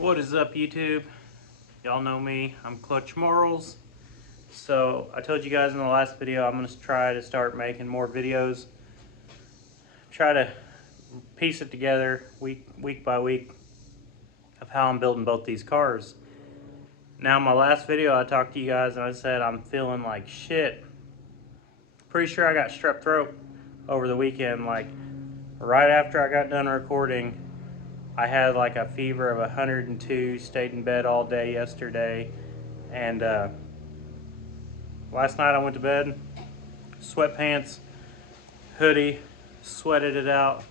What is up, YouTube? Y'all know me, I'm clutchmarles. So I told you guys in the last video I'm going to try to start making more videos, try to piece it together week by week of how I'm building both these cars. Now, my last video I talked to you guys and I said I'm feeling like shit. Pretty sure I got strep throat over the weekend. Like right after I got done recording, I had like a fever of 102, stayed in bed all day yesterday, and last night I went to bed, sweatpants, hoodie, sweated it out.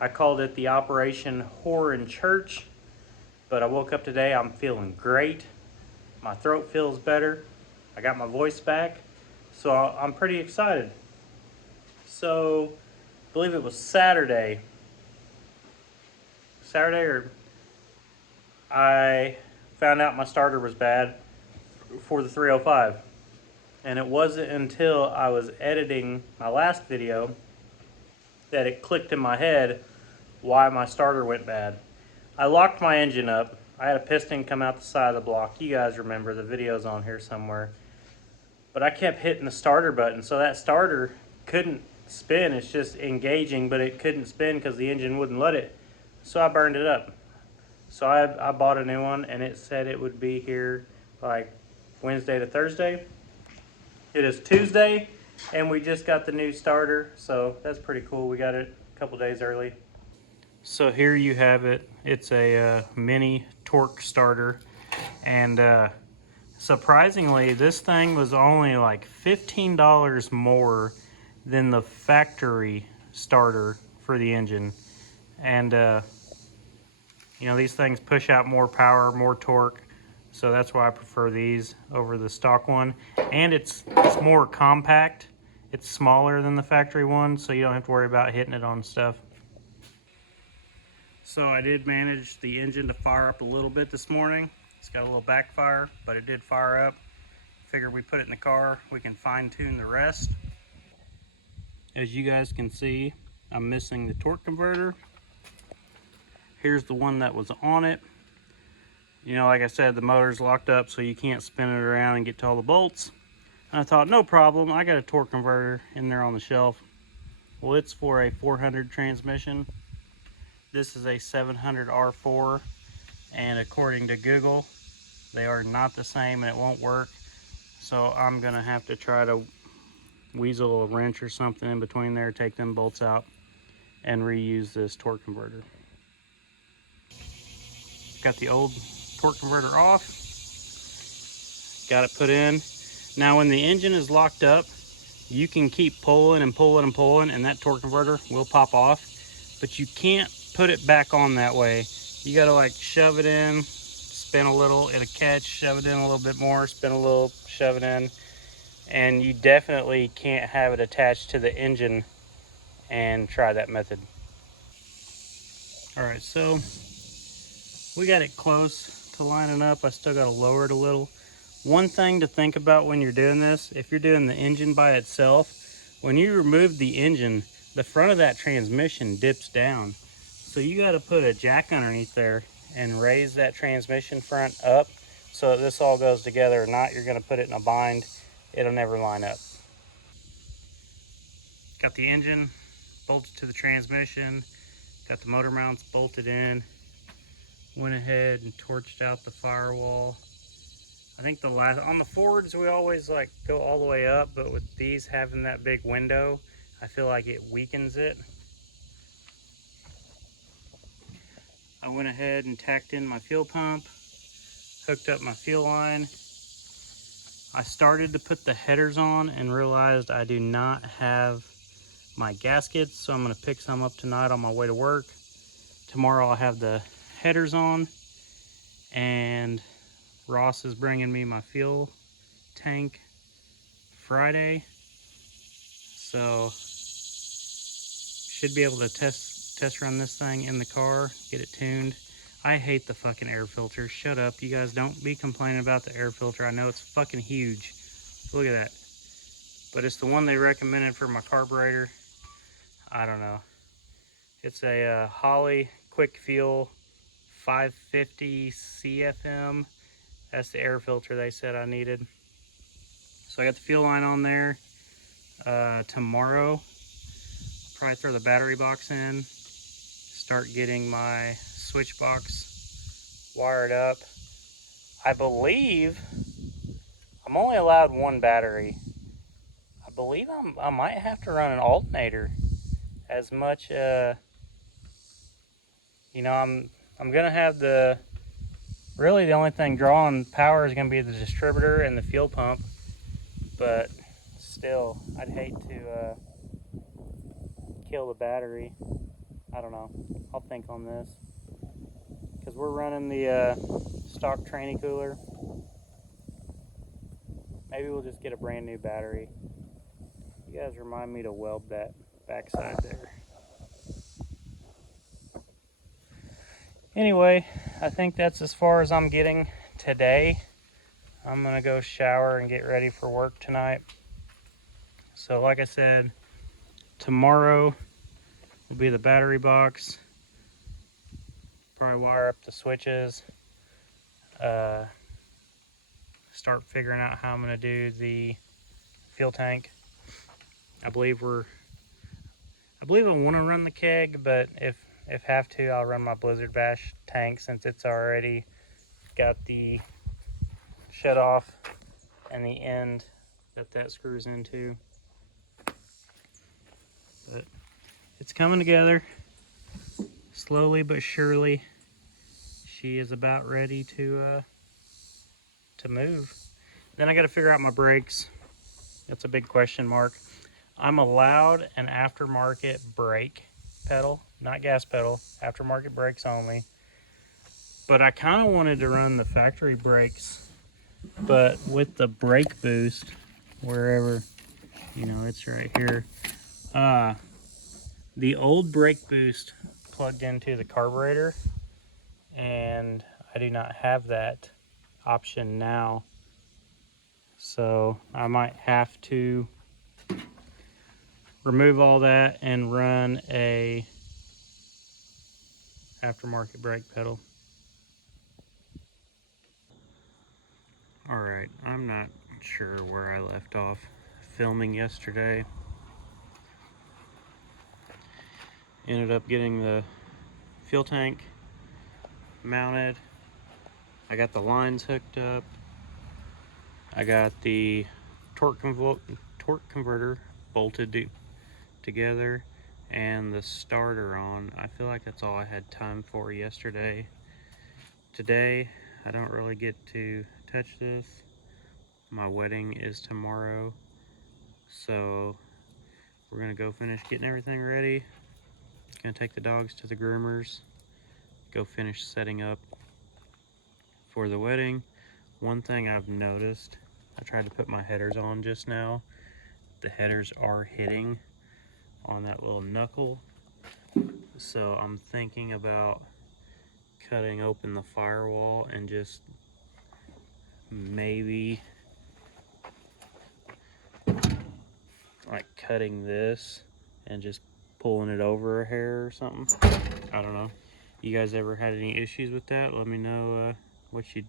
I called it the Operation Whore in Church, but I woke up today, I'm feeling great. My throat feels better. I got my voice back, so I'm pretty excited. So, I believe it was Saturday or I found out my starter was bad for the 305. And it wasn't until I was editing my last video that it clicked in my head why my starter went bad. I locked my engine up. I had a piston come out the side of the block. You guys remember, the video's on here somewhere. But I kept hitting the starter button, so that starter couldn't spin. It's just engaging, but it couldn't spin because the engine wouldn't let it. So I burned it up. So I bought a new one, and it said it would be here like Wednesday to Thursday. It is Tuesday, and we just got the new starter, so that's pretty cool. We got it a couple days early. So here you have it. It's a mini torque starter, and surprisingly, this thing was only like $15 more than the factory starter for the engine. And you know, these things push out more power, more torque, so that's why I prefer these over the stock one. And it's more compact. It's smaller than the factory one, so you don't have to worry about hitting it on stuff. So I did manage the engine to fire up a little bit this morning. It's got a little backfire, but it did fire up. Figured we put it in the car, we can fine tune the rest. As you guys can see, I'm missing the torque converter. Here's the one that was on it. You know, like I said, the motor's locked up, so you can't spin it around and get to all the bolts. And I thought, no problem, I got a torque converter in there on the shelf. Well, it's for a 400 transmission. This is a 700 R4, and according to Google, they are not the same and it won't work. So I'm gonna have to try to weasel a wrench or something in between there, take them bolts out, and reuse this torque converter. Got the old torque converter off, got it put in. Now when the engine is locked up, you can keep pulling and pulling and pulling, and that torque converter will pop off, but you can't put it back on that way. You gotta like shove it in, spin a little, it'll catch, shove it in a little bit more, spin a little, shove it in, and you definitely can't have it attached to the engine and try that method. All right, so we got it close to lining up. I still got to lower it a little. One thing to think about when you're doing this, if you're doing the engine by itself, when you remove the engine, the front of that transmission dips down. So you got to put a jack underneath there and raise that transmission front up so that this all goes together. Or not, you're going to put it in a bind. It'll never line up. Got the engine bolted to the transmission. Got the motor mounts bolted in. Went ahead and torched out the firewall. I think on the Fords we always like go all the way up, but with these having that big window, I feel like it weakens it. I went ahead and tacked in my fuel pump, hooked up my fuel line. I started to put the headers on and realized I do not have my gaskets, so I'm going to pick some up tonight on my way to work. Tomorrow I'll have the headers on, and Ross is bringing me my fuel tank Friday, so should be able to test run this thing in the car, get it tuned. I hate the fucking air filter. Shut up, you guys, don't be complaining about the air filter. I know it's fucking huge. Look at that. But it's the one they recommended for my carburetor. I don't know. It's a Holley Quick Fuel 550 CFM. That's the air filter they said I needed. So I got the fuel line on there. Tomorrow, probably throw the battery box in, start getting my switch box wired up. I believe I'm only allowed one battery. I believe I might have to run an alternator. As much, you know, I'm gonna have really the only thing drawing power is gonna be the distributor and the fuel pump. But still, I'd hate to kill the battery. I don't know. I'll think on this because we're running the stock tranny cooler. Maybe we'll just get a brand new battery. You guys remind me to weld that backside there. Anyway, I think that's as far as I'm getting today. I'm gonna go shower and get ready for work tonight. So like I said, tomorrow will be the battery box. Probably wire up the switches. Start figuring out how I'm gonna do the fuel tank. I believe I want to run the keg, but if have to, I'll run my Blizzard Bash tank since it's already got the shut off and the end that screws into. But it's coming together slowly but surely. She is about ready to move. Then I got to figure out my brakes. That's a big question mark. I'm allowed an aftermarket brake pedal, not gas pedal, aftermarket brakes only. But I kind of wanted to run the factory brakes, but with the brake boost, wherever, you know, it's right here. The old brake boost plugged into the carburetor, and I do not have that option now. So I might have to remove all that and run a aftermarket brake pedal. All right, I'm not sure where I left off filming yesterday. Ended up getting the fuel tank mounted. I got the lines hooked up. I got the torque converter bolted together and the starter on. I feel like that's all I had time for yesterday. Today, I don't really get to touch this. My wedding is tomorrow, so we're gonna go finish getting everything ready. Gonna take the dogs to the groomers, go finish setting up for the wedding. One thing I've noticed, I tried to put my headers on just now. The headers are hitting on that little knuckle. So I'm thinking about cutting open the firewall and just maybe like cutting this and just pulling it over a hair or something. I don't know. You guys ever had any issues with that? Let me know what you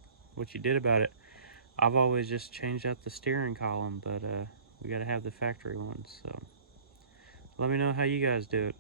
did about it. I've always just changed out the steering column, but we gotta have the factory ones. So let me know how you guys do it.